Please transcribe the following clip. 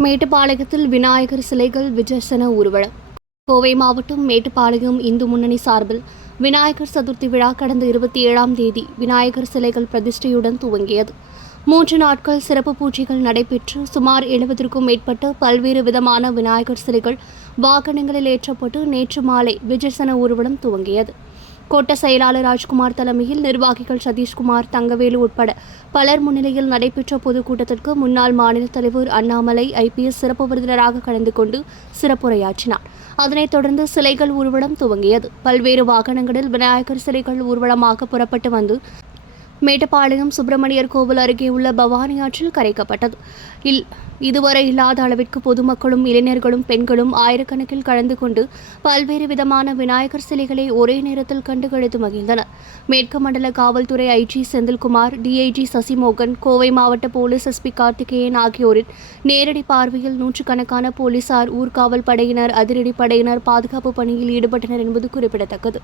மேட்டுப்பாளையத்தில் விநாயகர் சிலைகள் விஜர்சன ஊர்வலம். கோவை மாவட்டம் மேட்டுப்பாளையம் இந்து முன்னணி சார்பில் விநாயகர் சதுர்த்தி விழா கடந்த 27ஆம் தேதி விநாயகர் சிலைகள் பிரதிஷ்டையுடன் துவங்கியது. 3 நாட்கள் சிறப்பு பூஜைகள் நடைபெற்று சுமார் 70க்கும் மேற்பட்ட பல்வேறு விதமான விநாயகர் சிலைகள் வாகனங்களில் ஏற்றப்பட்டு நேற்று மாலை விஜர்சன ஊர்வலம் துவங்கியது. கோட்ட செயலாளர் ராஜ்குமார் தலைமையில் நிர்வாகிகள் சதீஷ்குமார், தங்கவேலு உட்பட பலர் முன்னிலையில் நடைபெற்ற பொதுக்கூட்டத்திற்கு முன்னாள் மாநில தலைவர் அண்ணாமலை IPS சிறப்பு விருந்தினராக கலந்து கொண்டு சிறப்புரையாற்றினார். அதனைத் தொடர்ந்து சிலைகள் ஊர்வலம் துவங்கியது. பல்வேறு வாகனங்களில் விநாயகர் சிலைகள் ஊர்வலமாக புறப்பட்டு வந்து மேட்டுப்பாளையம் சுப்பிரமணியர் கோவில் அருகே உள்ள பவானி ஆற்றில் கரைக்கப்பட்டது. இதுவரை இல்லாத அளவிற்கு பொதுமக்களும் இளைஞர்களும் பெண்களும் ஆயிரக்கணக்கில் கலந்து கொண்டு பல்வேறு விதமான விநாயகர் சிலைகளை ஒரே நேரத்தில் கண்டுகளித்து மகிழ்ந்தனர். மேற்கு மண்டல காவல்துறை IG செந்தில்குமார், DIG சசிமோகன், கோவை மாவட்ட போலீஸ் SP கார்த்திகேயன் ஆகியோரின் நேரடி பார்வையில் நூற்றுக்கணக்கான போலீசார், ஊர்காவல் படையினர், அதிரடி படையினர் பாதுகாப்பு பணியில் ஈடுபட்டனர் என்பது குறிப்பிடத்தக்கது.